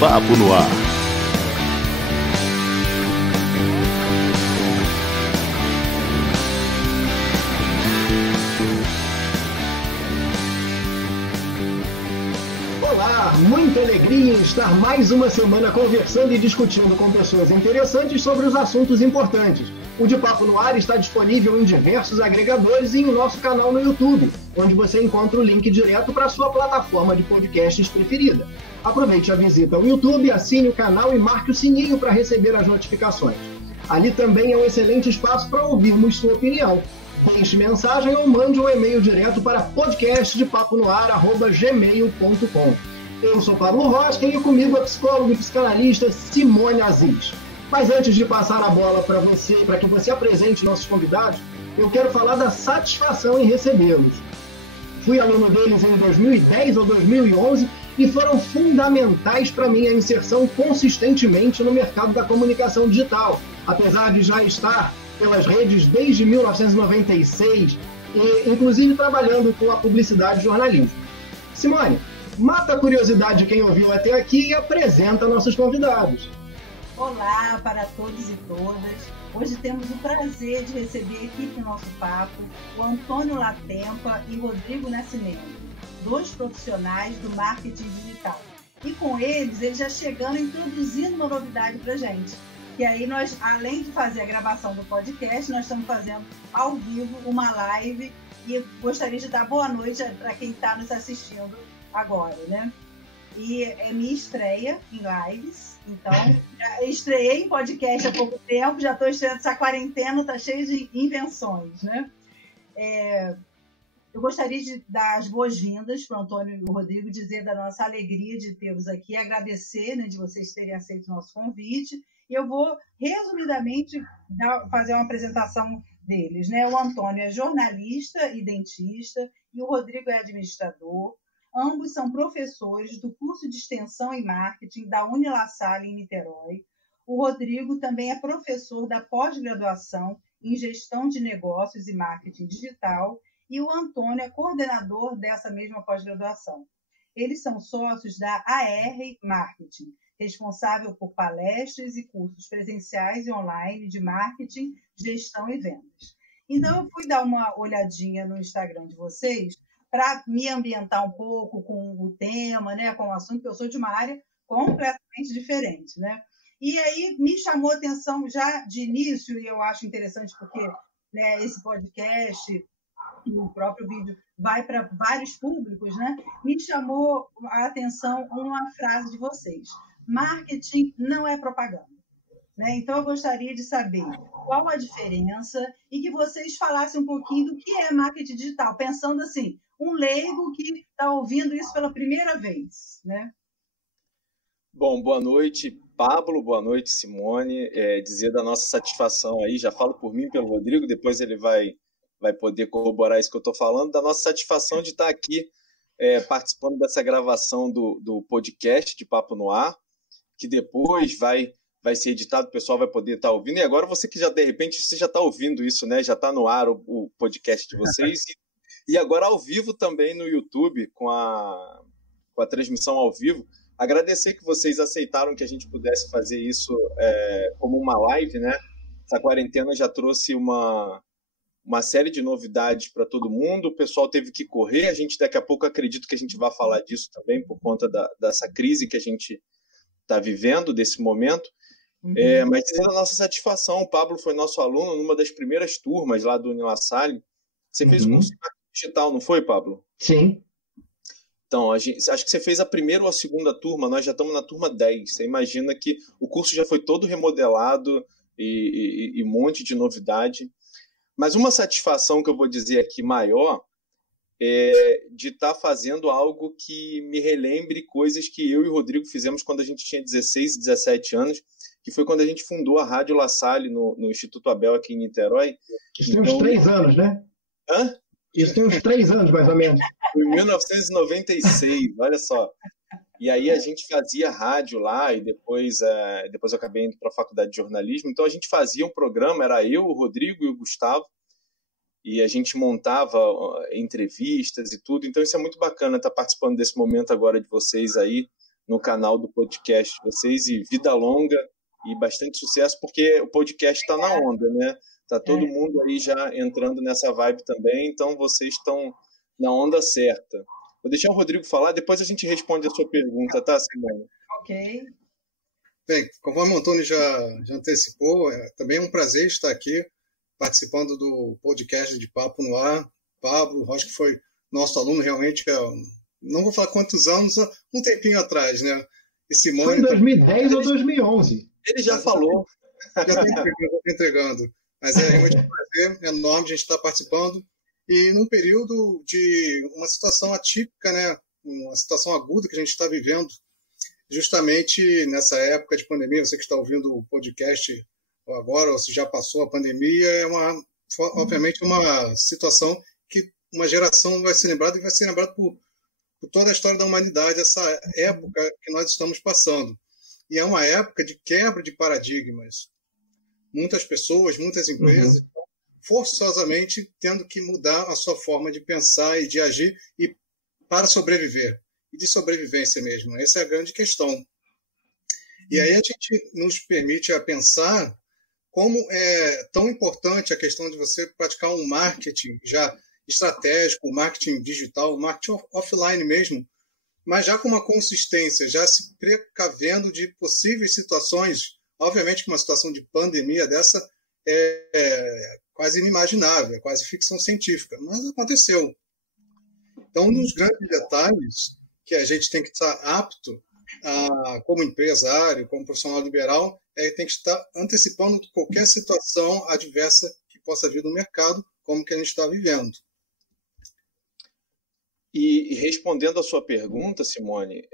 Papo no Ar. Olá, muita alegria em estar mais uma semana conversando e discutindo com pessoas interessantes sobre os assuntos importantes. O De Papo no Ar está disponível em diversos agregadores e em nosso canal no YouTube, onde você encontra o link direto para a sua plataforma de podcasts preferida. Aproveite a visita ao YouTube, assine o canal e marque o sininho para receber as notificações. Ali também é um excelente espaço para ouvirmos sua opinião. Deixe mensagem ou mande um e-mail direto para podcastdepaponoar@gmail.com. Eu sou Pablo Rosken e comigo a psicóloga e psicanalista Simone Aziz. Mas antes de passar a bola para você, para que você apresente nossos convidados, eu quero falar da satisfação em recebê-los. Fui aluno deles em 2010 ou 2011 e foram fundamentais para minha inserção consistentemente no mercado da comunicação digital, apesar de já estar pelas redes desde 1996 e inclusive trabalhando com a publicidade e jornalismo. Simone, mata a curiosidade de quem ouviu até aqui e apresenta nossos convidados. Olá para todos e todas. Hoje temos o prazer de receber aqui no nosso papo o Antônio Latempa e Rodrigo Nascimento, dois profissionais do marketing digital. E com eles já chegando introduzindo uma novidade para a gente. Que aí nós, além de fazer a gravação do podcast, nós estamos fazendo ao vivo uma live e gostaria de dar boa noite para quem está nos assistindo agora, né? E é minha estreia em lives, então já estreiei em podcast há pouco tempo, já estou estreando essa quarentena, está cheia de invenções, né? Eu gostaria de dar as boas-vindas para o Antônio e o Rodrigo, dizer da nossa alegria de tê-los aqui, agradecer, né, de vocês terem aceito o nosso convite. E eu vou, resumidamente, fazer uma apresentação deles, né? O Antônio é jornalista e dentista e o Rodrigo é administrador. Ambos são professores do curso de Extensão e Marketing da Unilassalle em Niterói. O Rodrigo também é professor da pós-graduação em Gestão de Negócios e Marketing Digital e o Antônio é coordenador dessa mesma pós-graduação. Eles são sócios da AR Marketing, responsável por palestras e cursos presenciais e online de marketing, gestão e vendas. Então, eu fui dar uma olhadinha no Instagram de vocês para me ambientar um pouco com o tema, né, com o assunto, porque eu sou de uma área completamente diferente, né? E aí me chamou a atenção já de início, e eu acho interessante porque, né, esse podcast e o próprio vídeo vai para vários públicos, né? Me chamou a atenção uma frase de vocês. Marketing não é propaganda, né? Então, eu gostaria de saber qual a diferença e que vocês falassem um pouquinho do que é marketing digital, pensando assim, um leigo que está ouvindo isso pela primeira vez, né? Bom, boa noite, Pablo, boa noite, Simone. Dizer da nossa satisfação aí, já falo por mim e pelo Rodrigo, depois ele vai poder corroborar isso que eu estou falando, da nossa satisfação de estar aqui participando dessa gravação do podcast de Papo no Ar, que depois vai ser editado, o pessoal vai poder estar ouvindo. E agora você que já, de repente, você já está ouvindo isso, né? Já está no ar o podcast de vocês. E agora ao vivo também no YouTube, com a transmissão ao vivo. Agradecer que vocês aceitaram que a gente pudesse fazer isso como uma live, né? Essa quarentena já trouxe uma série de novidades para todo mundo. O pessoal teve que correr. A gente, daqui a pouco, acredito que a gente vai falar disso também, por conta dessa crise que a gente está vivendo, desse momento. Mas dizendo a nossa satisfação, o Pablo foi nosso aluno numa das primeiras turmas lá do Unilassalle. Você fez o curso de marketing digital, não foi, Pablo? Sim. Então, acho que você fez a primeira ou a segunda turma, nós já estamos na turma 10. Você imagina que o curso já foi todo remodelado e um monte de novidade. Mas uma satisfação que eu vou dizer aqui maior é de estar fazendo algo que me relembre coisas que eu e o Rodrigo fizemos quando a gente tinha 16, 17 anos, que foi quando a gente fundou a Rádio La Salle no Instituto Abel aqui em Niterói. Isso tem uns 3 anos, né? Hã? Isso tem uns 3 anos, mais ou menos. Foi em 1996, olha só. E aí a gente fazia rádio lá e depois eu acabei indo para a faculdade de jornalismo. Então a gente fazia um programa, era eu, o Rodrigo e o Gustavo, e a gente montava entrevistas e tudo. Então isso é muito bacana estar participando desse momento agora de vocês aí no canal do podcast de vocês e vida longa e bastante sucesso, porque o podcast está na onda, né? Tá todo mundo aí já entrando nessa vibe também, então vocês estão na onda certa. Vou deixar o Rodrigo falar, depois a gente responde a sua pergunta, tá, Simone? Ok. Bem, conforme o Antônio já antecipou, também é um prazer estar aqui participando do podcast de Papo no Ar. Pablo, acho que foi nosso aluno realmente, não vou falar quantos anos, um tempinho atrás, né? E Simone, foi em 2010 ou 2011. Ele já falou. Já está entregando. Mas é realmente um prazer enorme a gente estar participando. E num período de uma situação atípica, né? Uma situação aguda que a gente está vivendo, justamente nessa época de pandemia. Você que está ouvindo o podcast agora, ou se já passou a pandemia, obviamente uma situação que uma geração vai ser lembrada e vai ser lembrada por toda a história da humanidade, essa época que nós estamos passando. E é uma época de quebra de paradigmas. Muitas pessoas, muitas empresas estão forçosamente tendo que mudar a sua forma de pensar e de agir e para sobreviver. E de sobrevivência mesmo. Essa é a grande questão. E aí a gente nos permite a pensar como é tão importante a questão de você praticar um marketing já estratégico, um marketing digital, um marketing offline mesmo, mas já com uma consistência, já se precavendo de possíveis situações. Obviamente que uma situação de pandemia dessa é quase inimaginável, é quase ficção científica, mas aconteceu. Então, um dos grandes detalhes que a gente tem que estar apto, como empresário, como profissional liberal, tem que estar antecipando qualquer situação adversa que possa vir no mercado, como que a gente está vivendo. E respondendo a sua pergunta, Simone,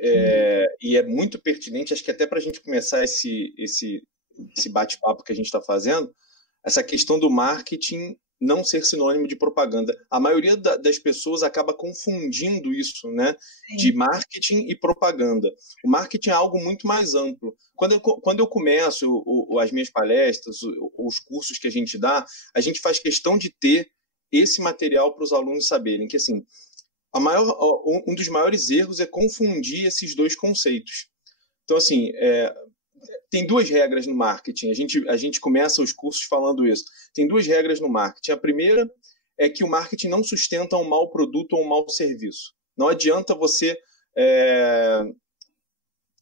e é muito pertinente, acho que até para a gente começar esse bate-papo que a gente está fazendo, essa questão do marketing não ser sinônimo de propaganda. A maioria das pessoas acaba confundindo isso, né, de marketing e propaganda. O marketing é algo muito mais amplo. Quando eu começo as minhas palestras, os cursos que a gente dá, a gente faz questão de ter esse material para os alunos saberem que, assim, um dos maiores erros é confundir esses dois conceitos. Então, assim, tem duas regras no marketing. A gente começa os cursos falando isso. Tem duas regras no marketing. A primeira é que o marketing não sustenta um mau produto ou um mau serviço. Não adianta você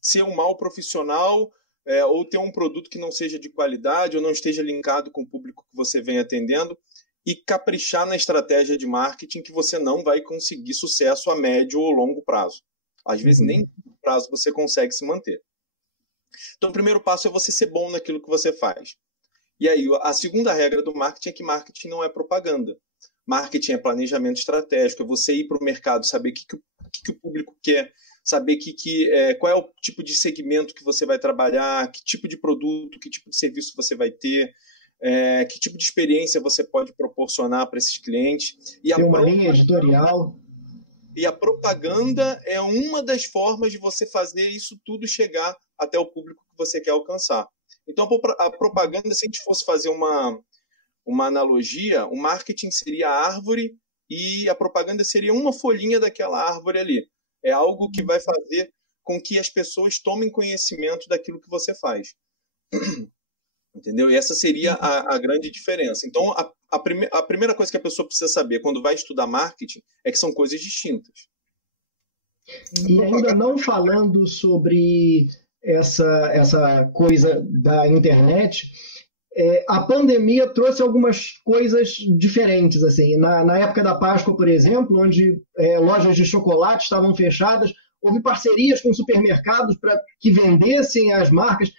ser um mau profissional ou ter um produto que não seja de qualidade ou não esteja linkado com o público que você vem atendendo e caprichar na estratégia de marketing que você não vai conseguir sucesso a médio ou longo prazo. Às vezes, nem no prazo você consegue se manter. Então, o primeiro passo é você ser bom naquilo que você faz. E aí, a segunda regra do marketing é que marketing não é propaganda. Marketing é planejamento estratégico, é você ir para o mercado, saber o que o público quer, saber qual é o tipo de segmento que você vai trabalhar, que tipo de produto, que tipo de serviço você vai ter, que tipo de experiência você pode proporcionar para esses clientes. Tem uma linha editorial. E a propaganda é uma das formas de você fazer isso tudo chegar até o público que você quer alcançar. Então, a propaganda, se a gente fosse fazer uma analogia, o marketing seria a árvore e a propaganda seria uma folhinha daquela árvore ali. É algo que vai fazer com que as pessoas tomem conhecimento daquilo que você faz. Entendeu? E essa seria a grande diferença. Então, a primeira coisa que a pessoa precisa saber quando vai estudar marketing é que são coisas distintas. E ainda não falando sobre essa coisa da internet, a pandemia trouxe algumas coisas diferentes. Assim. Na época da Páscoa, por exemplo, onde lojas de chocolate estavam fechadas, houve parcerias com supermercados para que vendessem as marcas.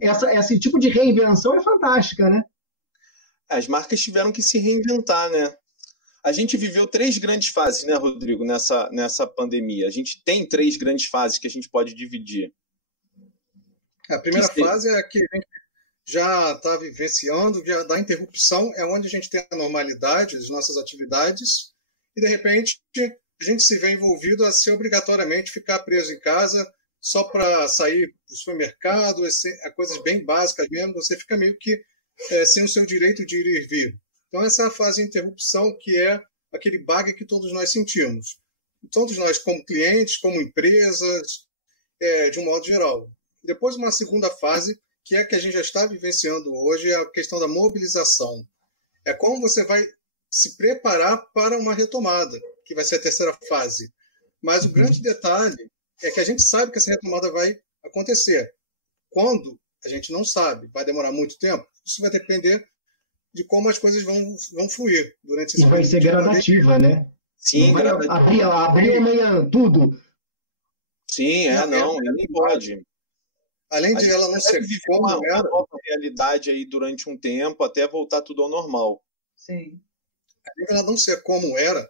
Esse tipo de reinvenção é fantástica, né? As marcas tiveram que se reinventar, né? A gente viveu 3 grandes fases, né, Rodrigo, nessa pandemia. A gente tem 3 grandes fases que a gente pode dividir. A primeira fase é a que a gente já está vivenciando, já da interrupção, é onde a gente tem a normalidade das nossas atividades e, de repente, a gente se vê envolvido a ser obrigatoriamente ficar preso em casa só para sair do supermercado, coisas bem básicas mesmo, você fica meio que sem o seu direito de ir e vir. Então, essa é a fase de interrupção, que é aquele bug que todos nós sentimos. Todos nós, como clientes, como empresas, de um modo geral. Depois, uma segunda fase, que é a que a gente já está vivenciando hoje, é a questão da mobilização. É como você vai se preparar para uma retomada, que vai ser a terceira fase. Mas o grande detalhe é que a gente sabe que essa retomada vai acontecer. Quando? A gente não sabe. Vai demorar muito tempo? Isso vai depender de como as coisas vão fluir durante esse período. E vai ser gradativa, né? Sim, vai abrir amanhã tudo. Sim, não, nem pode. Além de ela não ser como uma nova realidade aí durante um tempo, até voltar tudo ao normal. Sim. Além de ela não ser como era,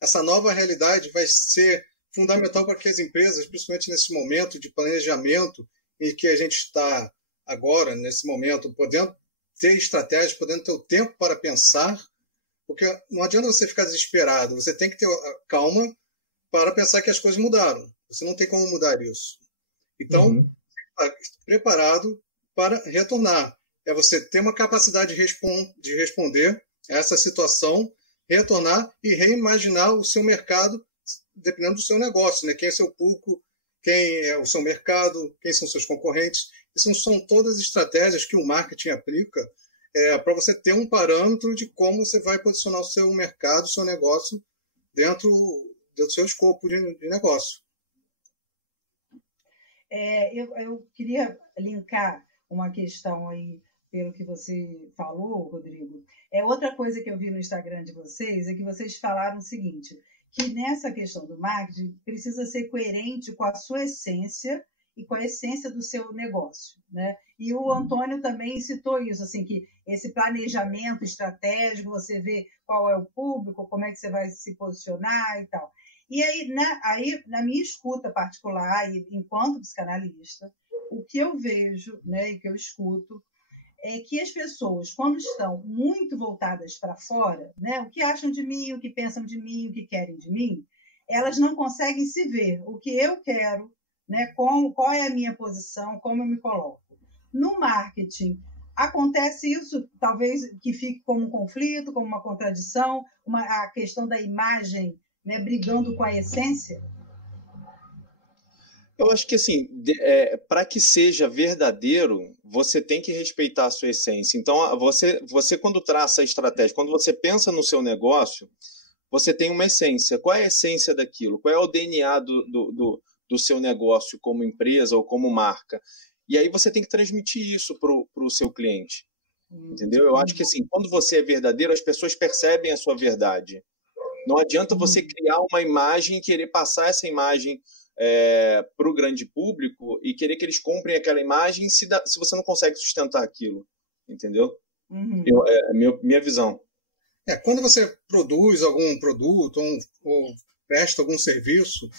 essa nova realidade vai ser fundamental para que as empresas, principalmente nesse momento de planejamento, em que a gente está agora, nesse momento, podendo ter estratégias, podendo ter o tempo para pensar, porque não adianta você ficar desesperado, você tem que ter calma para pensar que as coisas mudaram. Você não tem como mudar isso. Então, estar preparado para retornar. É você ter uma capacidade de responder a essa situação, retornar e reimaginar o seu mercado, dependendo do seu negócio, né? Quem é seu público, quem é o seu mercado, quem são seus concorrentes. Isso são todas estratégias que o marketing aplica para você ter um parâmetro de como você vai posicionar o seu mercado, o seu negócio dentro do seu escopo de negócio. Eu queria linkar uma questão aí, pelo que você falou, Rodrigo. Outra coisa que eu vi no Instagram de vocês é que vocês falaram o seguinte, que nessa questão do marketing precisa ser coerente com a sua essência e com a essência do seu negócio, né? E o Antônio também citou isso, assim, que esse planejamento estratégico, você vê qual é o público, como é que você vai se posicionar e tal. E aí, na minha escuta particular, enquanto psicanalista, o que eu vejo, né, e que eu escuto, é que as pessoas, quando estão muito voltadas para fora, né, o que acham de mim, o que pensam de mim, o que querem de mim, elas não conseguem se ver. O que eu quero, né, qual é a minha posição, como eu me coloco. No marketing, acontece isso, talvez que fique como um conflito, como uma contradição, a questão da imagem, né, brigando com a essência? Eu acho que, assim, para que seja verdadeiro, você tem que respeitar a sua essência. Então, você quando traça a estratégia, quando você pensa no seu negócio, você tem uma essência. Qual é a essência daquilo? Qual é o DNA do seu negócio como empresa ou como marca? E aí você tem que transmitir isso para o seu cliente. Entendeu? Eu acho que, assim, quando você é verdadeiro, as pessoas percebem a sua verdade. Não adianta você criar uma imagem e querer passar essa imagem para o grande público e querer que eles comprem aquela imagem se você não consegue sustentar aquilo. Entendeu? Minha visão. Quando você produz algum produto ou presta algum serviço,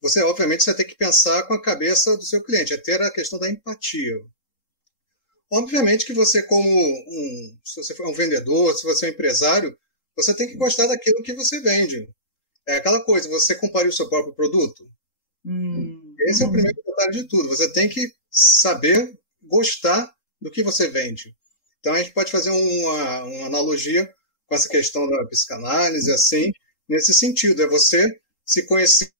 você, obviamente, vai ter que pensar com a cabeça do seu cliente, ter a questão da empatia. Obviamente que você, se você for um vendedor, se você é um empresário, você tem que gostar daquilo que você vende. É aquela coisa, você compara o seu próprio produto. Esse é o primeiro detalhe de tudo. Você tem que saber gostar do que você vende. Então, a gente pode fazer uma analogia com essa questão da psicanálise, assim, nesse sentido. É você se conhecer,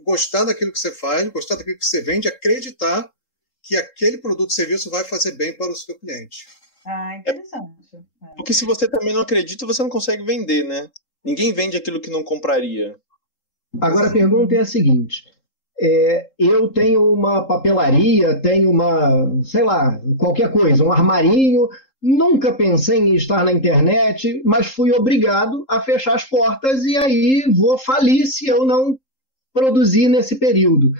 gostar daquilo que você faz, gostar daquilo que você vende, acreditar que aquele produto ou serviço vai fazer bem para o seu cliente. Interessante. Porque se você também não acredita, você não consegue vender, né? Ninguém vende aquilo que não compraria. Agora a pergunta é a seguinte. Eu tenho uma papelaria, tenho sei lá, qualquer coisa, um armarinho, nunca pensei em estar na internet, mas fui obrigado a fechar as portas e aí vou falir se eu não produzir nesse período. O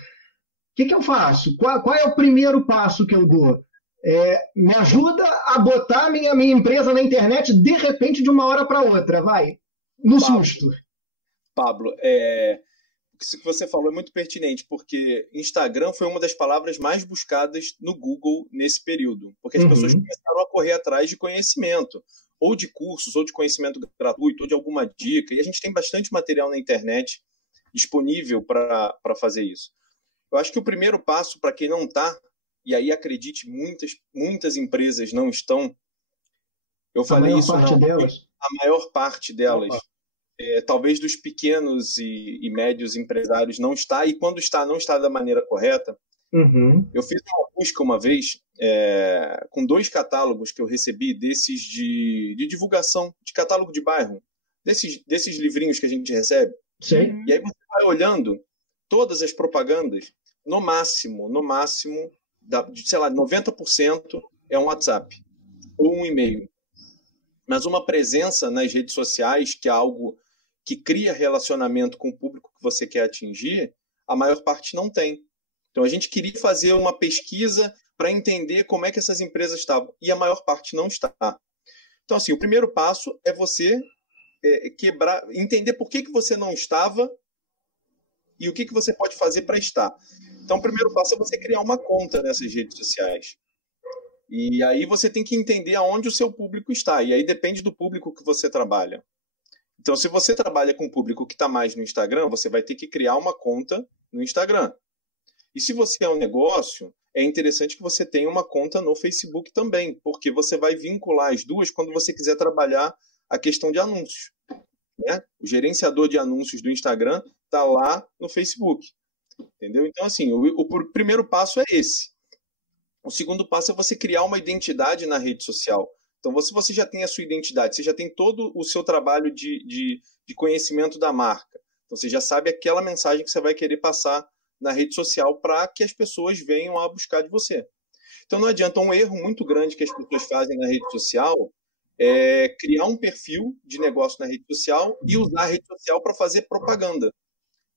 que eu faço? Qual é o primeiro passo que eu dou? Me ajuda a botar minha empresa na internet de repente de uma hora para outra, vai, no susto. Pablo, isso que você falou é muito pertinente, porque Instagram foi uma das palavras mais buscadas no Google nesse período, porque as pessoas começaram a correr atrás de conhecimento, ou de cursos, ou de conhecimento gratuito, ou de alguma dica, e a gente tem bastante material na internet disponível para fazer isso. Eu acho que o primeiro passo para quem não está, e aí acredite, muitas empresas não estão, eu falei isso, a maior parte delas, talvez dos pequenos e médios empresários não está, e quando está, não está da maneira correta. Eu fiz uma busca uma vez com 2 catálogos que eu recebi desses de divulgação, de catálogo de bairro, desses livrinhos que a gente recebe. Sim. E aí você vai olhando todas as propagandas, no máximo, sei lá, 90% é um WhatsApp ou um e-mail. Mas uma presença nas redes sociais, que é algo que cria relacionamento com o público que você quer atingir, a maior parte não tem. Então, a gente queria fazer uma pesquisa para entender como é que essas empresas estavam, e a maior parte não está. Então, assim, o primeiro passo é você entender por que você não estava e o que você pode fazer para estar. Então, o primeiro passo é você criar uma conta nessas redes sociais. E aí você tem que entender aonde o seu público está. E aí depende do público que você trabalha. Então, se você trabalha com um público que está mais no Instagram, você vai ter que criar uma conta no Instagram. E se você é um negócio, é interessante que você tenha uma conta no Facebook também, porque você vai vincular as duas quando você quiser trabalhar a questão de anúncios. Né? O gerenciador de anúncios do Instagram está lá no Facebook. Entendeu? Então, assim, o primeiro passo é esse. O segundo passo é você criar uma identidade na rede social. Então, se você já tem a sua identidade, você já tem todo o seu trabalho de conhecimento da marca. Então, você já sabe aquela mensagem que você vai querer passar na rede social para que as pessoas venham a buscar de você. Então, não adianta. Um erro muito grande que as pessoas fazem na rede social é criar um perfil de negócio na rede social e usar a rede social para fazer propaganda.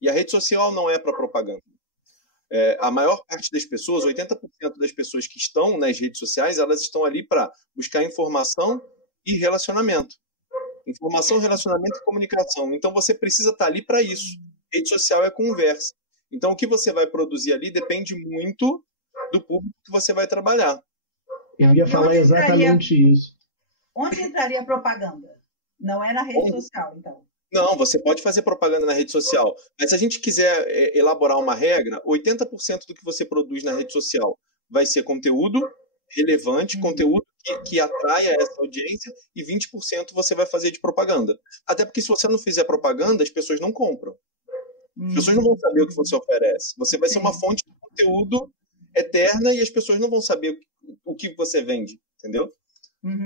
E a rede social não é para propaganda. A maior parte das pessoas, 80% das pessoas que estão nas redes sociais, elas estão ali para buscar informação e relacionamento. Informação, relacionamento e comunicação. Então, você precisa estar ali para isso. Rede social é conversa. Então, o que você vai produzir ali depende muito do público que você vai trabalhar. Eu ia falar exatamente isso. Onde entraria a propaganda? Não é na rede social, então? Não, você pode fazer propaganda na rede social. Mas se a gente quiser elaborar uma regra, 80% do que você produz na rede social vai ser conteúdo relevante, conteúdo que atraia essa audiência, e 20% você vai fazer de propaganda. Até porque se você não fizer propaganda, as pessoas não compram. As pessoas não vão saber o que você oferece. Você vai ser uma fonte de conteúdo eterna e as pessoas não vão saber o que você vende, entendeu?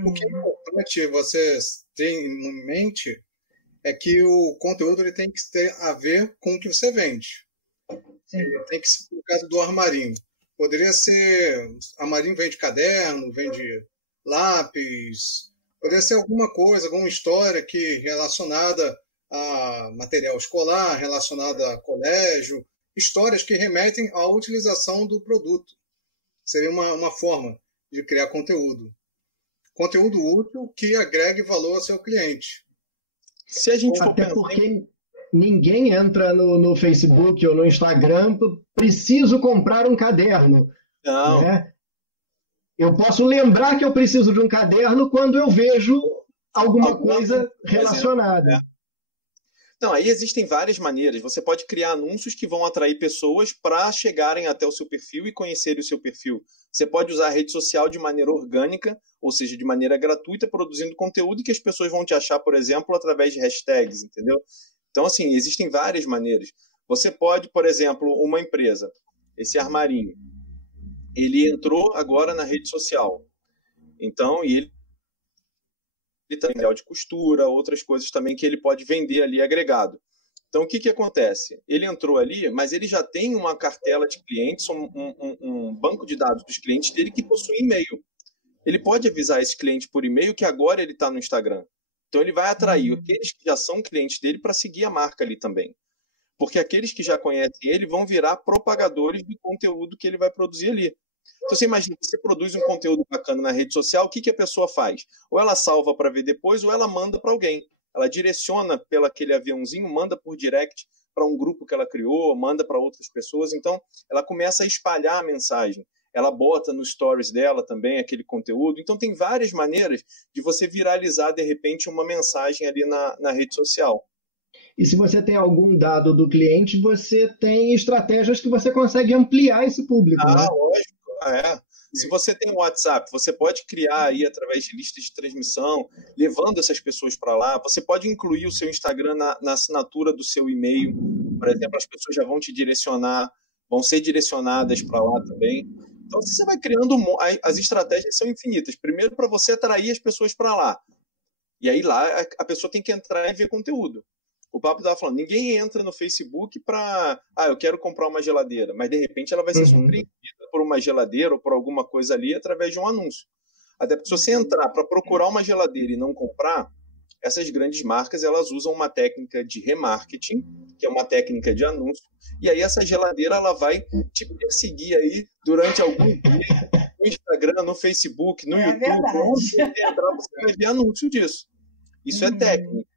O que é importante você ter em mente é que o conteúdo ele tem que ter a ver com o que você vende. Tem que ser, no caso do Armarinho. Poderia ser, Armarinho vende caderno, vende lápis, poderia ser alguma coisa, alguma história que relacionada a material escolar, relacionada a colégio, histórias que remetem à utilização do produto. Seria uma forma de criar conteúdo. Conteúdo útil que agregue valor ao seu cliente. Se a gente for Até porque ninguém entra no Facebook ou no Instagram, preciso comprar um caderno. Não. Né? Eu posso lembrar que eu preciso de um caderno quando eu vejo alguma coisa relacionada. Não, aí existem várias maneiras. Você pode criar anúncios que vão atrair pessoas para chegarem até o seu perfil e conhecerem o seu perfil. Você pode usar a rede social de maneira orgânica, ou seja, de maneira gratuita, produzindo conteúdo que as pessoas vão te achar, por exemplo, através de hashtags, entendeu? Então, assim, existem várias maneiras. Você pode, por exemplo, uma empresa, esse Armarinho, ele entrou agora na rede social. Então, ele tem material de costura, outras coisas também que ele pode vender ali agregado. Então, o que acontece? Ele entrou ali, mas ele já tem uma cartela de clientes, um banco de dados dos clientes dele que possui e-mail. Ele pode avisar esse cliente por e-mail que agora ele está no Instagram. Então, ele vai atrair aqueles que já são clientes dele para seguir a marca ali também. Porque aqueles que já conhecem ele vão virar propagadores do conteúdo que ele vai produzir ali. Então, você imagina, você produz um conteúdo bacana na rede social, o que a pessoa faz? Ou ela salva para ver depois, ou ela manda para alguém. Ela direciona pelo aquele aviãozinho, manda por direct para um grupo que ela criou, manda para outras pessoas. Então, ela começa a espalhar a mensagem. Ela bota nos stories dela também aquele conteúdo. Então, tem várias maneiras de você viralizar, de repente, uma mensagem ali na rede social. E se você tem algum dado do cliente, você tem estratégias que você consegue ampliar esse público. Né? Lógico. Se você tem o WhatsApp, você pode criar aí através de listas de transmissão, levando essas pessoas para lá. Você pode incluir o seu Instagram na assinatura do seu e-mail. Por exemplo, as pessoas já vão te direcionar, vão ser direcionadas para lá também. Então, você vai criando... As estratégias são infinitas. Primeiro, para você atrair as pessoas para lá. E aí lá a pessoa tem que entrar e ver conteúdo. O Papo estava falando, ninguém entra no Facebook para... eu quero comprar uma geladeira. Mas, de repente, ela vai ser surpreendida por uma geladeira ou por alguma coisa ali através de um anúncio. Até porque se você entrar para procurar uma geladeira e não comprar, essas grandes marcas elas usam uma técnica de remarketing, que é uma técnica de anúncio, e aí essa geladeira ela vai te perseguir aí durante algum dia no Instagram, no Facebook, no YouTube. Verdade. Onde você entrar, você vai ver anúncio disso. Isso é técnica.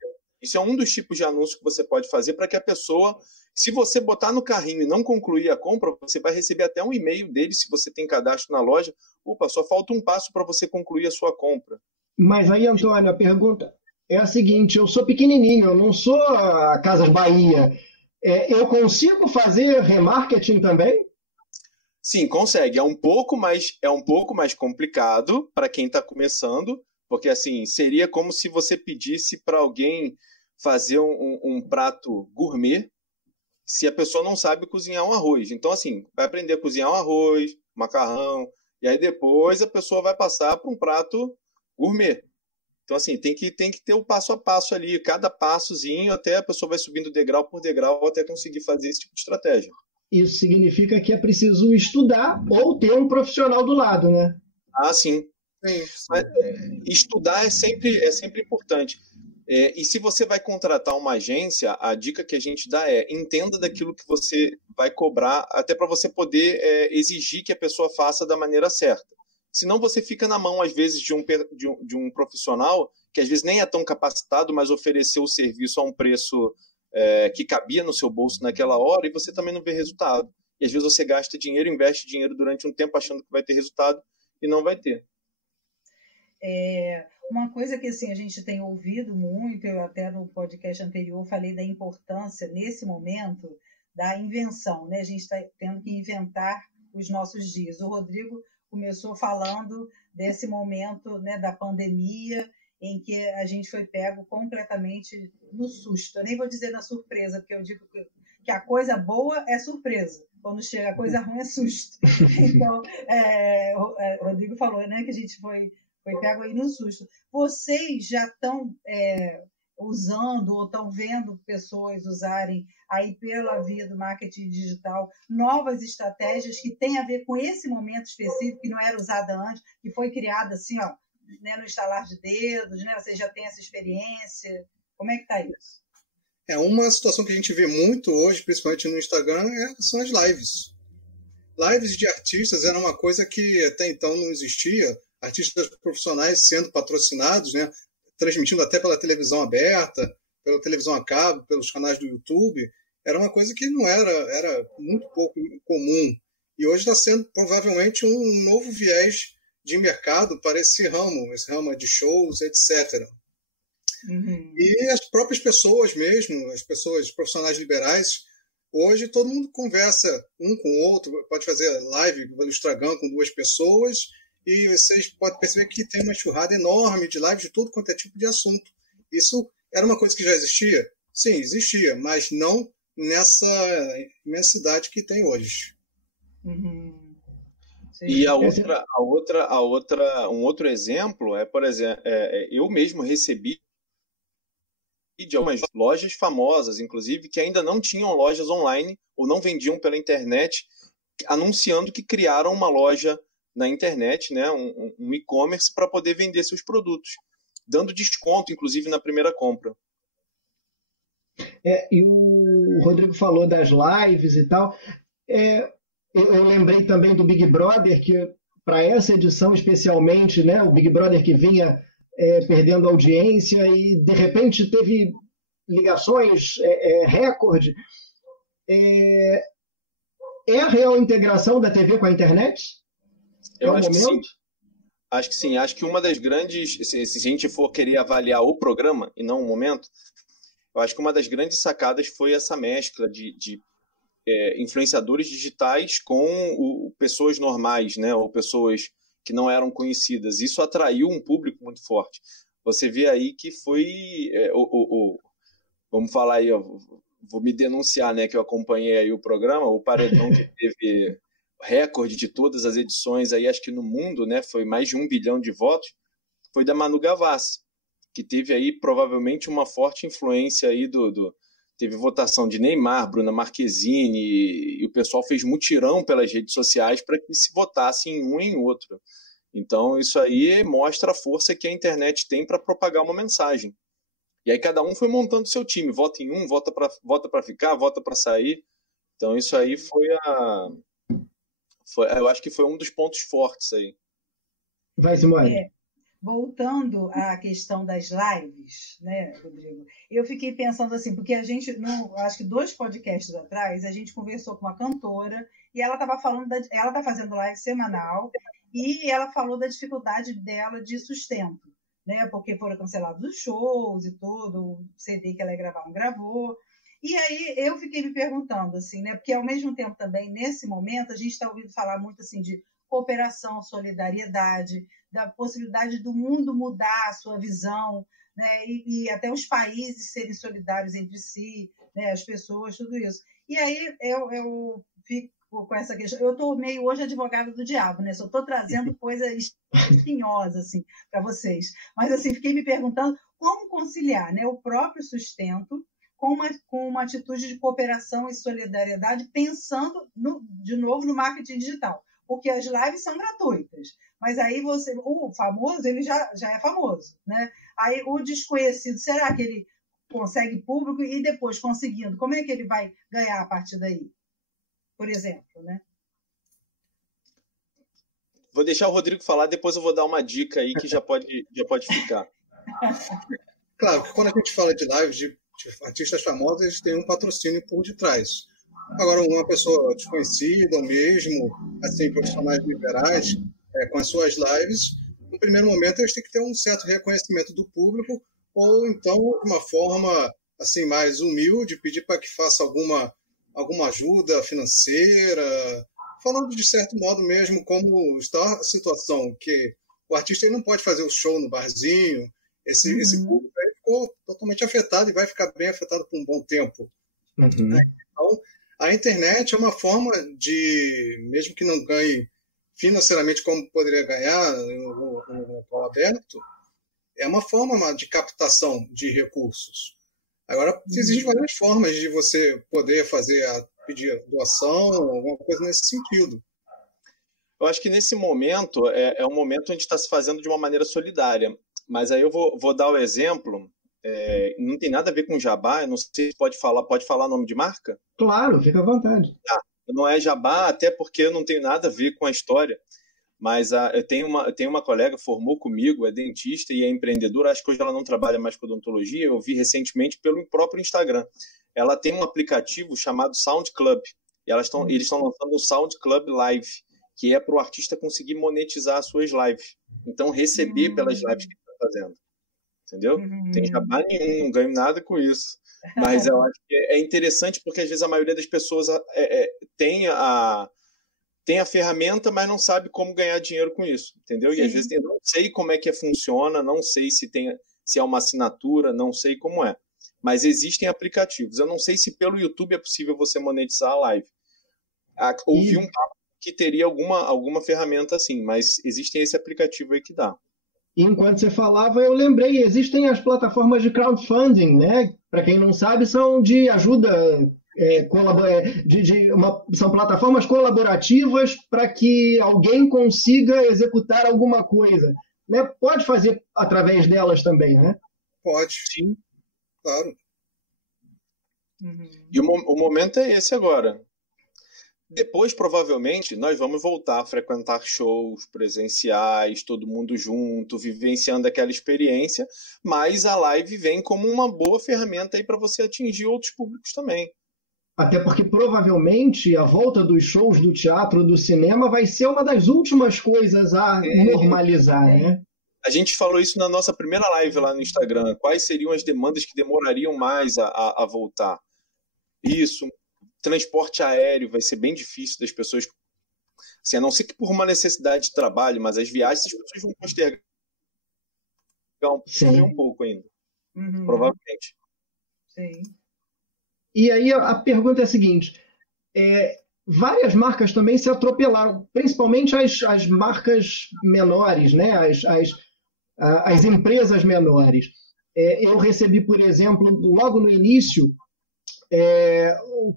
Isso é um dos tipos de anúncio que você pode fazer para que a pessoa, se você botar no carrinho e não concluir a compra, você vai receber até um e-mail dele, se você tem cadastro na loja. Opa, só falta um passo para você concluir a sua compra. Mas aí, Antônio, a pergunta é a seguinte, eu sou pequenininho, eu não sou a Casas Bahia. Eu consigo fazer remarketing também? Sim, consegue. É um pouco mais complicado para quem está começando, porque assim, seria como se você pedisse para alguém fazer um prato gourmet se a pessoa não sabe cozinhar um arroz. Então, assim, vai aprender a cozinhar um arroz, macarrão, e aí depois a pessoa vai passar para um prato gourmet. Então, assim, tem que ter o passo a passo ali, cada passozinho, até a pessoa vai subindo degrau por degrau até conseguir fazer esse tipo de estratégia. Isso significa que é preciso estudar ou ter um profissional do lado, né? Ah, sim. Mas, estudar é sempre importante. E se você vai contratar uma agência, a dica que a gente dá é entenda daquilo que você vai cobrar, até para você poder exigir que a pessoa faça da maneira certa. Senão você fica na mão, às vezes, de um profissional que às vezes nem é tão capacitado, mas ofereceu o serviço a um preço que cabia no seu bolso naquela hora e você também não vê resultado. E às vezes você gasta dinheiro, investe dinheiro durante um tempo achando que vai ter resultado e não vai ter. Uma coisa que assim, a gente tem ouvido muito, eu até no podcast anterior falei da importância, nesse momento, da invenção, né? A gente está tendo que inventar os nossos dias. O Rodrigo começou falando desse momento, né, da pandemia, em que a gente foi pego completamente no susto. Eu nem vou dizer na surpresa, porque eu digo que a coisa boa é surpresa. Quando chega a coisa ruim é susto. Então, o Rodrigo falou, né, que a gente foi pego aí no susto. Vocês já estão usando ou estão vendo pessoas usarem aí pela via do marketing digital novas estratégias que têm a ver com esse momento específico que não era usada antes, que foi criada assim, ó, né, no estalar de dedos, né? Você já tem essa experiência? Como é que está isso? Uma situação que a gente vê muito hoje, principalmente no Instagram, são as lives. Lives de artistas era uma coisa que até então não existia. Artistas profissionais sendo patrocinados, né, transmitindo até pela televisão aberta, pela televisão a cabo, pelos canais do YouTube, era uma coisa que não era muito pouco comum. E hoje está sendo provavelmente um novo viés de mercado para esse ramo de shows, etc. E as próprias pessoas mesmo, as pessoas profissionais liberais, hoje todo mundo conversa um com o outro, pode fazer live pelo Instagram com 2 pessoas, e vocês podem perceber que tem uma enxurrada enorme de lives de tudo quanto é tipo de assunto. Isso era uma coisa que já existia? Sim, existia, mas não nessa imensidade que tem hoje. E um outro exemplo por exemplo, eu mesmo recebi de algumas lojas famosas, inclusive, que ainda não tinham lojas online ou não vendiam pela internet, anunciando que criaram uma loja na internet, né, um e-commerce para poder vender seus produtos, dando desconto, inclusive, na primeira compra. E o Rodrigo falou das lives e tal. Eu lembrei também do Big Brother, que para essa edição especialmente, né, o Big Brother que vinha perdendo audiência e, de repente, teve ligações recorde. É a real integração da TV com a internet? Eu acho que sim. Acho que uma das grandes, se a gente for querer avaliar o programa e não o momento, eu acho que uma das grandes sacadas foi essa mescla de influenciadores digitais com pessoas normais, né? Ou pessoas que não eram conhecidas. Isso atraiu um público muito forte. Você vê aí que foi... vamos falar aí, ó, vou me denunciar, né? Que eu acompanhei aí o programa, o Paredão que teve recorde de todas as edições aí, acho que no mundo, né? Foi mais de 1 bilhão de votos. Foi da Manu Gavassi, que teve aí provavelmente uma forte influência aí teve votação de Neymar, Bruna Marquezine, e o pessoal fez mutirão pelas redes sociais para que se votasse em um e em outro. Então, isso aí mostra a força que a internet tem para propagar uma mensagem. E aí cada um foi montando seu time, vota em um, vota para ficar, vota para sair. Então, isso aí eu acho que foi um dos pontos fortes aí. Vai, Simone. Voltando à questão das lives, né, Rodrigo? Eu fiquei pensando assim, porque a gente, acho que 2 podcasts atrás, a gente conversou com uma cantora e ela estava falando, ela está fazendo live semanal e ela falou da dificuldade dela de sustento, né? Porque foram cancelados os shows e tudo, o CD que ela ia gravar não gravou. E aí eu fiquei me perguntando, assim, né? Porque ao mesmo tempo também, nesse momento, a gente está ouvindo falar muito assim de cooperação, solidariedade, da possibilidade do mundo mudar a sua visão, né? E até os países serem solidários entre si, né? As pessoas, tudo isso. E aí eu fico com essa questão. Eu estou meio hoje advogada do diabo, né? Só estou trazendo coisa espinhosa assim, para vocês. Mas assim, fiquei me perguntando como conciliar, né, o próprio sustento com uma atitude de cooperação e solidariedade, pensando, de novo, no marketing digital. Porque as lives são gratuitas, mas aí o famoso, ele já é famoso, né? Aí o desconhecido, será que ele consegue público e depois conseguindo, como é que ele vai ganhar a partir daí? Por exemplo, né? Vou deixar o Rodrigo falar, depois eu vou dar uma dica aí que já pode ficar. Claro, que quando a gente fala de lives de artistas famosos, eles têm um patrocínio por detrás. Agora, uma pessoa desconhecida, ou mesmo assim, profissionais liberais, com as suas lives, no primeiro momento eles têm que ter um certo reconhecimento do público, ou então, de uma forma assim, mais humilde, pedir para que faça alguma ajuda financeira, falando de certo modo mesmo como está a situação, que o artista ele não pode fazer o show no barzinho, esse público aí ficou totalmente afetado e vai ficar bem afetado por um bom tempo. Então, a internet é uma forma de, mesmo que não ganhe financeiramente como poderia ganhar no local aberto, é uma forma de captação de recursos. Agora, existem várias formas de você poder pedir doação, alguma coisa nesse sentido. Eu acho que nesse momento é um momento onde está se fazendo de uma maneira solidária. Mas aí eu vou dar o exemplo, não tem nada a ver com jabá, eu não sei se pode falar nome de marca? Claro, fica à vontade. Não é jabá, até porque eu não tenho nada a ver com a história, mas eu tenho uma colega, formou comigo, é dentista e é empreendedora, acho que hoje ela não trabalha mais com odontologia, eu vi recentemente pelo próprio Instagram. Ela tem um aplicativo chamado Sound Club, e eles estão lançando o Sound Club Live, que é para o artista conseguir monetizar as suas lives. Então, receber pelas lives que ele está fazendo. Entendeu? Tem jabá nenhum, não ganho nada com isso. Mas eu acho que é interessante porque, às vezes, a maioria das pessoas tem a ferramenta, mas não sabe como ganhar dinheiro com isso. Entendeu? Sim. E, às vezes, eu não sei como é que funciona, não sei se é uma assinatura, não sei como é. Mas existem aplicativos. Eu não sei se pelo YouTube é possível você monetizar a live. Ouvi um papo que teria alguma ferramenta assim, mas existem esse aplicativo aí que dá. Enquanto você falava, eu lembrei, existem as plataformas de crowdfunding, né? Para quem não sabe, são de ajuda, são plataformas colaborativas para que alguém consiga executar alguma coisa. Né? Pode fazer através delas também, né? Pode, sim, claro. E o momento é esse agora. Depois, provavelmente, nós vamos voltar a frequentar shows presenciais, todo mundo junto, vivenciando aquela experiência, mas a live vem como uma boa ferramenta aí para você atingir outros públicos também. Até porque, provavelmente, a volta dos shows do teatro, do cinema, vai ser uma das últimas coisas a normalizar, né? A gente falou isso na nossa primeira live lá no Instagram. Quais seriam as demandas que demorariam mais a voltar? Isso. transporte aéreo vai ser bem difícil das pessoas, assim, a não ser que por uma necessidade de trabalho, mas as viagens as pessoas vão postergar um pouco ainda, provavelmente. Sim. E aí a pergunta é a seguinte, várias marcas também se atropelaram, principalmente as marcas menores, né? As empresas menores. Eu recebi, por exemplo, logo no início,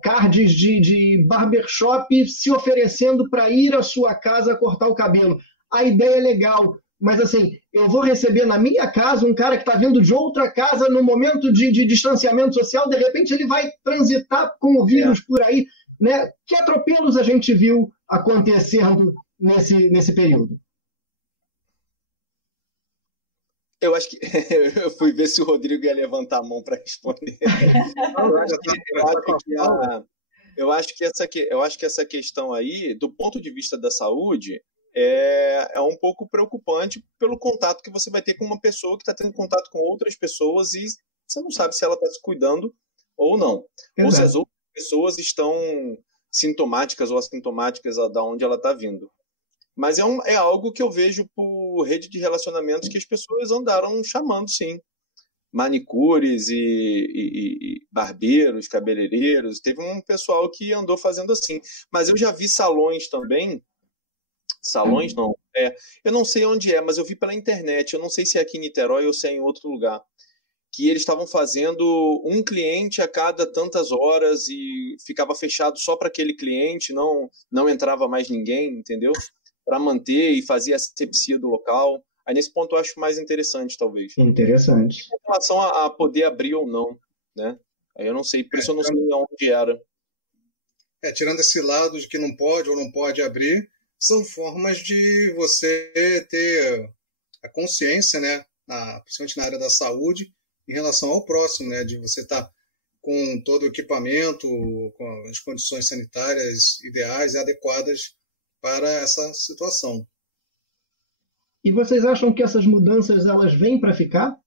cards de barbershop se oferecendo para ir à sua casa cortar o cabelo. A ideia é legal, mas assim, eu vou receber na minha casa um cara que está vindo de outra casa no momento de distanciamento social, de repente ele vai transitar com o vírus por aí, né? Que atropelos a gente viu acontecendo nesse período? Eu acho que eu fui ver se o Rodrigo ia levantar a mão para responder. Eu acho que essa questão aí, do ponto de vista da saúde, é um pouco preocupante pelo contato que você vai ter com uma pessoa que está tendo contato com outras pessoas e você não sabe se ela está se cuidando ou não. Exato. Ou se as outras pessoas estão sintomáticas ou assintomáticas da onde ela está vindo. Mas é algo que eu vejo por rede de relacionamentos que as pessoas andaram chamando, sim. Manicures e barbeiros, cabeleireiros. Teve um pessoal que andou fazendo assim. Mas eu já vi salões também. Salões não. Eu não sei onde mas eu vi pela internet. Eu não sei se é aqui em Niterói ou se é em outro lugar. Que eles estavam fazendo um cliente a cada tantas horas e ficava fechado só para aquele cliente, não entrava mais ninguém, entendeu? Para manter e fazer a asepsia do local. Aí nesse ponto eu acho mais interessante, talvez. Interessante. Em relação a poder abrir ou não, né? Aí eu não sei, por isso eu não sei onde era. Tirando esse lado de que não pode ou não pode abrir, são formas de você ter a consciência, né? Principalmente na área da saúde, em relação ao próximo, né? De você estar com todo o equipamento, com as condições sanitárias ideais e adequadas para essa situação. E vocês acham que essas mudanças elas vêm para ficar?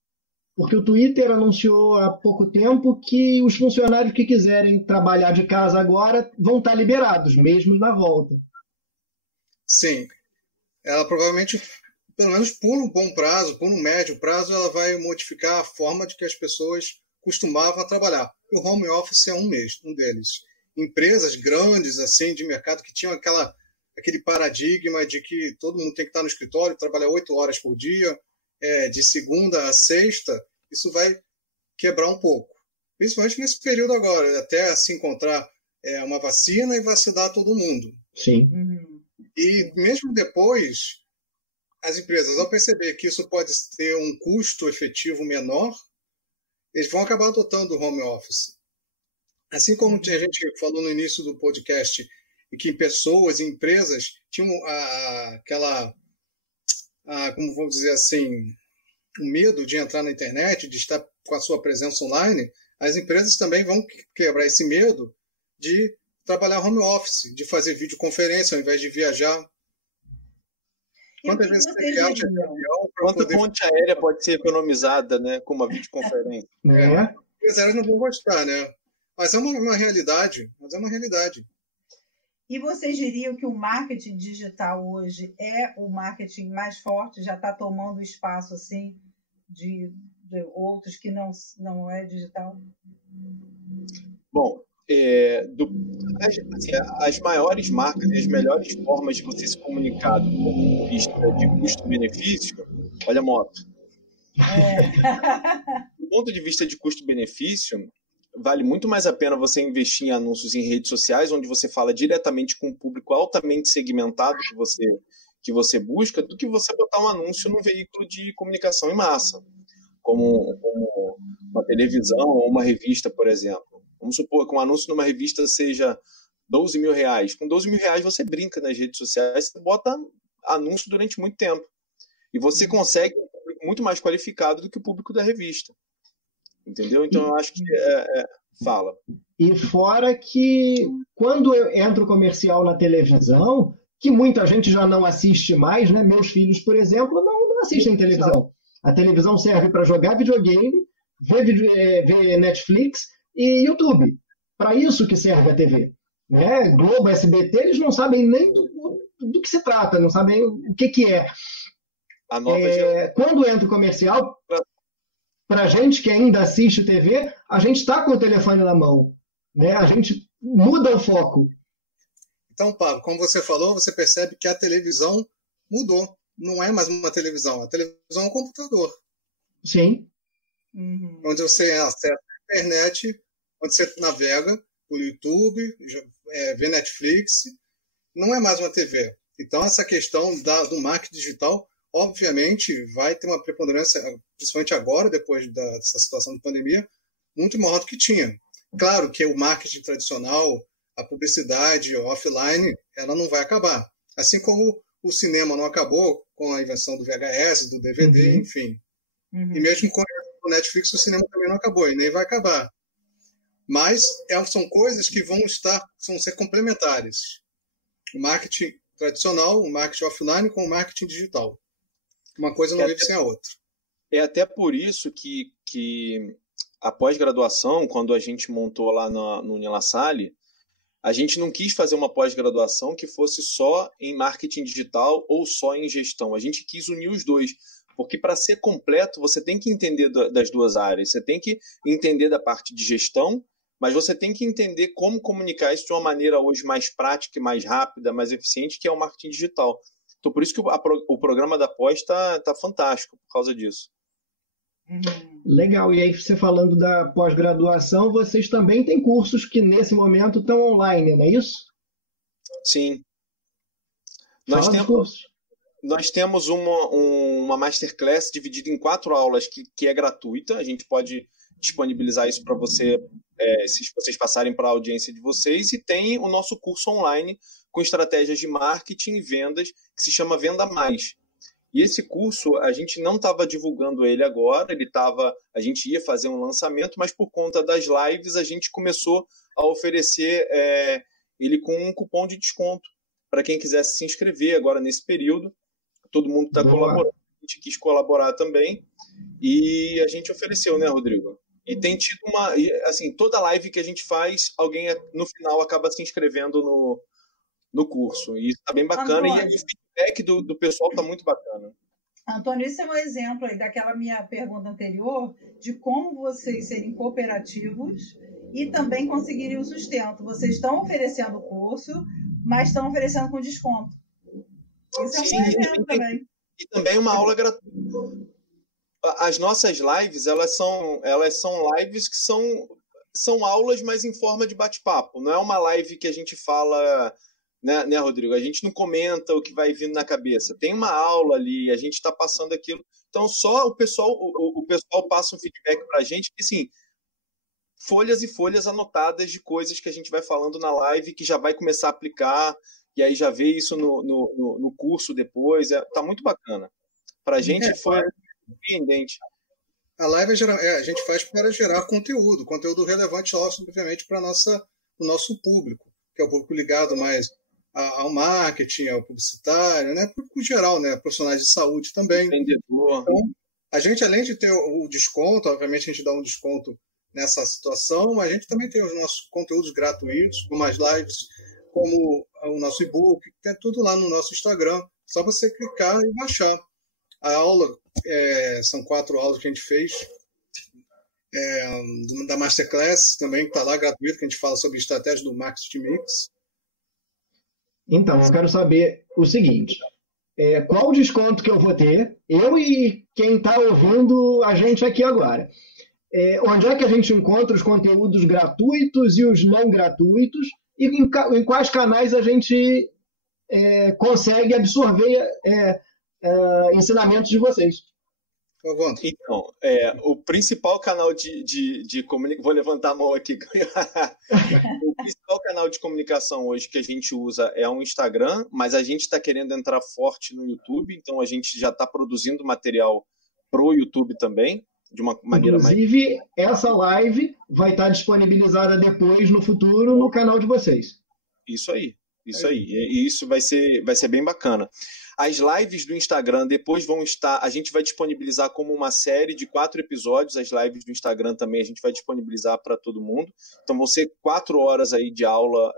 Porque o Twitter anunciou há pouco tempo que os funcionários que quiserem trabalhar de casa agora vão estar liberados, mesmo na volta. Sim. Ela provavelmente, pelo menos por um bom prazo, por um médio prazo, ela vai modificar a forma de que as pessoas costumavam a trabalhar. O home office é um deles. Empresas grandes assim de mercado que tinham aquele paradigma de que todo mundo tem que estar no escritório, trabalhar 8 horas por dia, de segunda a sexta, isso vai quebrar um pouco. Principalmente nesse período agora, até se encontrar uma vacina e vacinar todo mundo. Sim. E mesmo depois, as empresas, ao perceber que isso pode ter um custo efetivo menor, eles vão acabar adotando o home office. Assim como a gente falou no início do podcast, e que pessoas e empresas tinham como vamos dizer assim, o medo de entrar na internet, de estar com a sua presença online, as empresas também vão quebrar esse medo de trabalhar home office, de fazer videoconferência ao invés de viajar. Quantas vezes você viaja de avião para Quanta ponte aérea pode ser economizada, né, com uma videoconferência? As aéreas não vão gostar, né? Mas é uma realidade. E vocês diriam que o marketing digital hoje é o marketing mais forte, já está tomando espaço assim de outros que não é digital? Bom, as maiores marcas e as melhores formas de você se comunicar do ponto de vista de custo-benefício, olha a moto. Do ponto de vista de custo-benefício, vale muito mais a pena você investir em anúncios em redes sociais, onde você fala diretamente com um público altamente segmentado que você busca, do que você botar um anúncio num veículo de comunicação em massa, como uma televisão ou uma revista, por exemplo. Vamos supor que um anúncio numa revista seja R$12 mil. Com R$12 mil você brinca nas redes sociais, você bota anúncio durante muito tempo. E você consegue um público muito mais qualificado do que o público da revista. Entendeu? Então eu acho que fala. E fora que quando entra o comercial na televisão, que muita gente já não assiste mais, né? Meus filhos, por exemplo, não assistem televisão. A televisão serve para jogar videogame, ver Netflix e YouTube. para isso que serve a TV. Né? Globo, SBT, eles não sabem nem do que se trata, não sabem o que é. Quando entra o comercial, para a gente que ainda assiste TV, a gente está com o telefone na mão. Né? A gente muda o foco. Então, Pablo, como você falou, você percebe que a televisão mudou. Não é mais uma televisão. A televisão é um computador. Sim. Onde você acessa a internet, onde você navega pelo YouTube, vê Netflix. Não é mais uma TV. Então, essa questão do marketing digital, obviamente, vai ter uma preponderância, principalmente agora, depois dessa situação de pandemia, muito maior do que tinha. Claro que o marketing tradicional, a publicidade offline, ela não vai acabar. Assim como o cinema não acabou com a invenção do VHS, do DVD, enfim. E mesmo com o Netflix, o cinema também não acabou e nem vai acabar. Mas são coisas que vão ser complementares. O marketing tradicional, o marketing offline com o marketing digital. Uma coisa não vive sem a outra. É até por isso que a pós-graduação, quando a gente montou lá no Unilassalle, a gente não quis fazer uma pós-graduação que fosse só em marketing digital ou só em gestão. A gente quis unir os dois, porque para ser completo você tem que entender das duas áreas. Você tem que entender da parte de gestão, mas você tem que entender como comunicar isso de uma maneira hoje mais prática, mais rápida, mais eficiente, que é o marketing digital. Então, por isso que o programa da pós está fantástico por causa disso. Legal. E aí, você falando da pós-graduação, vocês também têm cursos que nesse momento estão online, não é isso? Sim. Nós temos uma masterclass dividida em 4 aulas que é gratuita. A gente pode disponibilizar isso para você, se vocês passarem para a audiência de vocês. E tem o nosso curso online com estratégias de marketing e vendas, que se chama Venda Mais. E esse curso, a gente não estava divulgando ele agora, a gente ia fazer um lançamento, mas por conta das lives, a gente começou a oferecer ele com um cupom de desconto para quem quisesse se inscrever agora nesse período. Todo mundo está colaborando, a gente quis colaborar também, e a gente ofereceu, né, Rodrigo? E tem tido toda live que a gente faz, alguém no final acaba se inscrevendo no curso, e isso está bem bacana, Antônio, e o feedback do pessoal está muito bacana. Antônio, isso é um exemplo aí daquela minha pergunta anterior, de como vocês serem cooperativos e também conseguirem o sustento. Vocês estão oferecendo o curso, mas estão oferecendo com desconto. Isso é um bom exemplo também. E também uma aula gratuita. As nossas lives, elas são lives que são aulas, mas em forma de bate-papo. Não é uma live que a gente fala, né, Rodrigo? A gente não comenta o que vai vindo na cabeça. Tem uma aula ali, a gente está passando aquilo. Então, só o pessoal passa um feedback para a gente, que, assim, folhas e folhas anotadas de coisas que a gente vai falando na live, que já vai começar a aplicar, e aí já vê isso no curso depois. Tá muito bacana. Para a gente foi surpreendente. A live a gente faz para gerar conteúdo relevante, obviamente, para o nosso público, que é o público ligado mais ao marketing, ao publicitário, né? Público geral, né? Profissionais de saúde também. Vendedor. Então, a gente, além de ter o desconto, obviamente a gente dá um desconto nessa situação, mas a gente também tem os nossos conteúdos gratuitos, como as lives, como o nosso e-book, que é tudo lá no nosso Instagram. Só você clicar e baixar. A aula, são 4 aulas que a gente fez, da Masterclass também, que está lá gratuito, que a gente fala sobre estratégia do Marketing Mix. Então, eu quero saber o seguinte, qual o desconto que eu vou ter, eu e quem está ouvindo a gente aqui agora? Onde é que a gente encontra os conteúdos gratuitos e os não gratuitos, e em quais canais a gente consegue absorver ensinamentos de vocês? Então, o principal canal de comunicação... Vou levantar a mão aqui. O principal canal de comunicação hoje que a gente usa é o Instagram, mas a gente está querendo entrar forte no YouTube, então a gente já está produzindo material pro YouTube também, de uma maneira Inclusive, essa live vai estar disponibilizada depois, no futuro, no canal de vocês. Isso aí. Isso aí. E isso vai ser bem bacana. As lives do Instagram depois vão estar... A gente vai disponibilizar como uma série de 4 episódios. As lives do Instagram também a gente vai disponibilizar para todo mundo. Então vão ser 4 horas aí de aula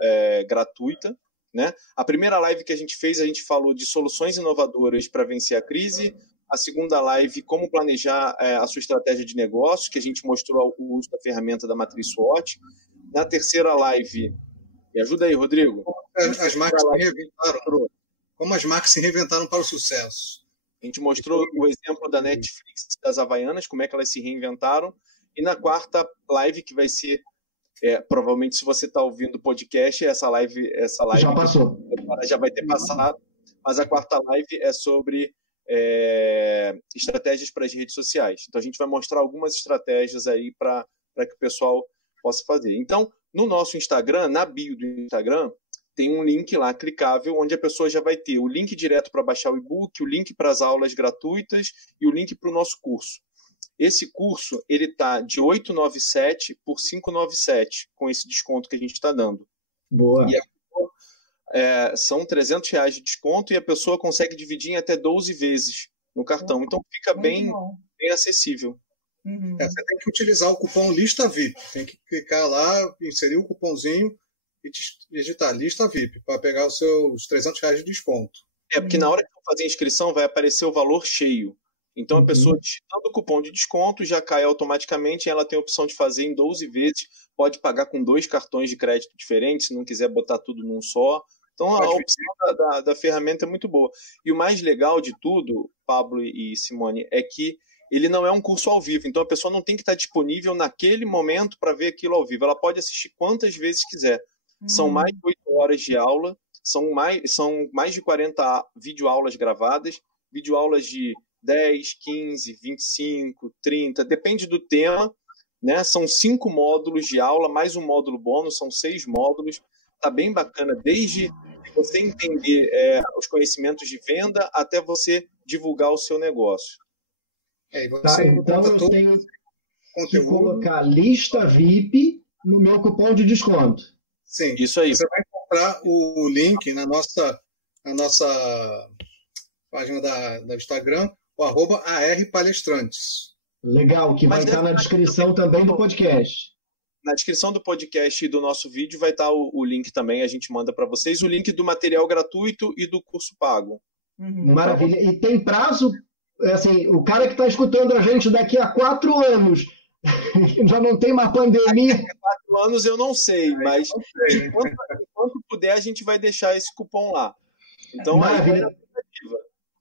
gratuita, né? A primeira live que a gente falou de soluções inovadoras para vencer a crise. A segunda live, como planejar a sua estratégia de negócio, que a gente mostrou o uso da ferramenta da matriz SWOT. Na terceira live... Me ajuda aí, Rodrigo. As marcas se reinventaram. Como as marcas se reinventaram para o sucesso. A gente mostrou o exemplo da Netflix, das Havaianas, como é que elas se reinventaram. E na quarta live, que vai ser, provavelmente, se você está ouvindo o podcast, essa live já passou. Já vai ter passado. Mas a quarta live é sobre estratégias para as redes sociais. Então, a gente vai mostrar algumas estratégias aí para que o pessoal possa fazer. Então, no nosso Instagram, na bio do Instagram, tem um link lá clicável, onde a pessoa já vai ter o link direto para baixar o e-book, o link para as aulas gratuitas e o link para o nosso curso. Esse curso ele está de R$ 897 por R$ 597, com esse desconto que a gente está dando. Boa. E são R$ 300 de desconto e a pessoa consegue dividir em até 12 vezes no cartão. Então fica bem acessível. Você tem que utilizar o cupom Lista VIP. Tem que clicar lá, inserir o cupomzinho e digitar Lista VIP para pegar os seus R$ 300 de desconto. Porque na hora que eu fazer a inscrição vai aparecer o valor cheio. Então a pessoa digitando o cupom de desconto já cai automaticamente e ela tem a opção de fazer em 12 vezes. Pode pagar com 2 cartões de crédito diferentes, se não quiser botar tudo num só. Então a opção da ferramenta é muito boa. E o mais legal de tudo, Pablo e Simone, é que ele não é um curso ao vivo. Então a pessoa não tem que estar disponível naquele momento para ver aquilo ao vivo. Ela pode assistir quantas vezes quiser. São mais de 8 horas de aula, são mais de 40 videoaulas gravadas, videoaulas de 10, 15, 25, 30, depende do tema, né? São 5 módulos de aula, mais um módulo bônus, são 6 módulos. Está bem bacana, desde você entender os conhecimentos de venda até você divulgar o seu negócio. Então eu tenho que colocar Lista VIP no meu cupom de desconto. Sim, isso aí. Você vai comprar o link na nossa página do Instagram, o @ARPalestrantes. Legal, que vai estar na descrição também do podcast. Na descrição do podcast e do nosso vídeo vai estar o link também, a gente manda para vocês, o link do material gratuito e do curso pago. Maravilha. E tem prazo, assim, o cara que está escutando a gente daqui a 4 anos... Já não tem uma pandemia. 4 anos eu não sei, mas enquanto puder a gente vai deixar esse cupom lá. Então,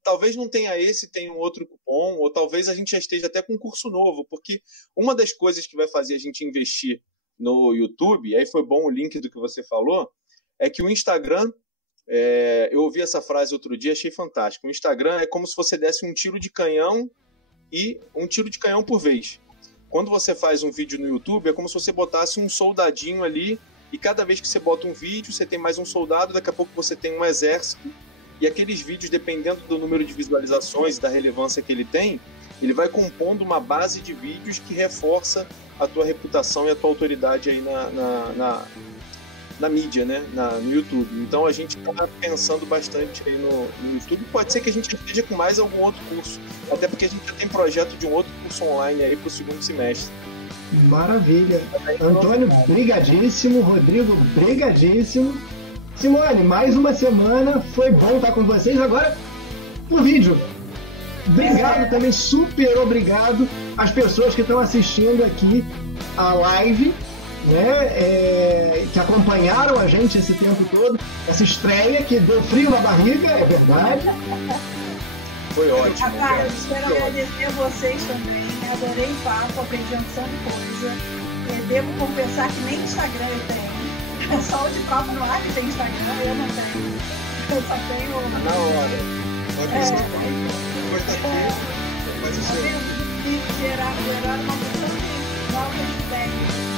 talvez não tenha esse, tenha um outro cupom, ou talvez a gente já esteja até com um curso novo, porque uma das coisas que vai fazer a gente investir no YouTube, e aí foi bom o link do que você falou, é que o Instagram, eu ouvi essa frase outro dia, achei fantástico. O Instagram é como se você desse um tiro de canhão e um tiro de canhão por vez. Quando você faz um vídeo no YouTube, é como se você botasse um soldadinho ali, e cada vez que você bota um vídeo, você tem mais um soldado, daqui a pouco você tem um exército, e aqueles vídeos, dependendo do número de visualizações e da relevância que ele tem, ele vai compondo uma base de vídeos que reforça a tua reputação e a tua autoridade aí na mídia, né? No YouTube. Então a gente está pensando bastante aí no YouTube. Pode ser que a gente esteja com mais algum outro curso, até porque a gente já tem projeto de um outro curso online aí para o segundo semestre. Maravilha. Antônio, brigadíssimo. Rodrigo, brigadíssimo. Simone, mais uma semana. Foi bom estar com vocês. Agora, o vídeo. Obrigado também, super obrigado às pessoas que estão assistindo aqui a live, né, que acompanharam a gente esse tempo todo, essa estreia que deu frio na barriga, é verdade. Foi ótimo. Rapaz, eu quero agradecer a vocês também, adorei o papo, aprendi uma opção de coisa. Devo confessar que nem Instagram eu tenho, só o de papo no ar que tem Instagram, eu não tenho. Eu só tenho... Na hora. Gerar uma opção de novas ideias.